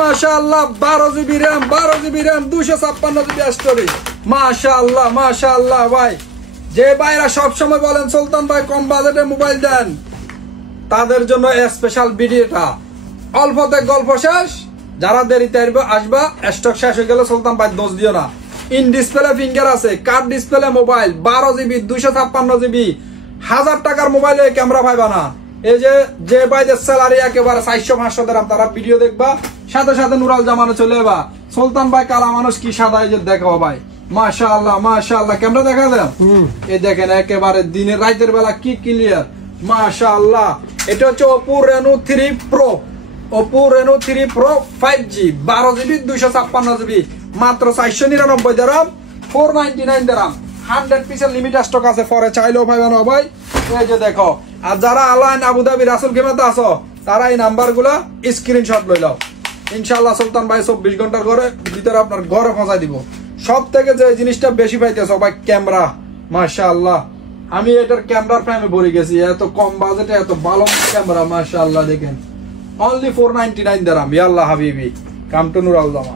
মাশাআল্লাহ 12 GB RAM 256 GB storage মাশাআল্লাহ ভাই যে ভাইরা সব সময় বলেন সুলতান ভাই কম বাজেটে মোবাইল দেন তাদের জন্য স্পেশাল ভিডিওটা অল্পতে গল্প শেষ যারা দেরিতে আসবা স্টক শেষ হয়ে গেলে সুলতান ভাই দোষ দিও না ইন ডিসপ্লে ফিঙ্গার আছে card display mobile 12 GB 256 GB 1000 টাকার মোবাইলে ক্যামেরা পাইবা না এই যে ভাইদের স্যালারি একেবারে 400-500 দিরাম তারা ভিডিও দেখবা সাথে সাথে নুরাল জামানে চলে যাবা সুলতান ভাই কালা মানুষ কি সাদা এই যে দেখাও ভাই মাশাআল্লাহ ক্যামেরা দেখা দেন এই দেখেন একেবারে দিনের রাতের বেলা কি ক্লিয়ার মাশাআল্লাহ এটা হচ্ছে Oppo Reno 3 Pro Oppo Reno 3 Pro 5G 12 GB 256 GB মাত্র 499 দিরাম 499 দিরাম 100% লিমিট স্টক আছে পরে চাইলেও পাইবা না ভাই এই যে দেখো আর যারা আলাইন আবুধাবি রাসুল খেমাতে আছো তারা এই নাম্বারগুলা স্ক্রিনশট লই নাও ইনশাআল্লাহ সুলতান ভাই 24 ঘন্টার ভিতরে আপনার ঘরে পৌঁছায় দিব সব থেকে যে জিনিসটা বেশি পাইতেছো ভাই ক্যামেরা মাশাআল্লাহ আমি এটার ক্যামেরার প্রেমে পড়ে গেছি এত কম বাজেটে এত ভালো ক্যামেরা মাশাআল্লাহ দেখেন অনলি 499 দিরাম ইয়াল্লাহ হাবিবি কাম টু নুরাল জামা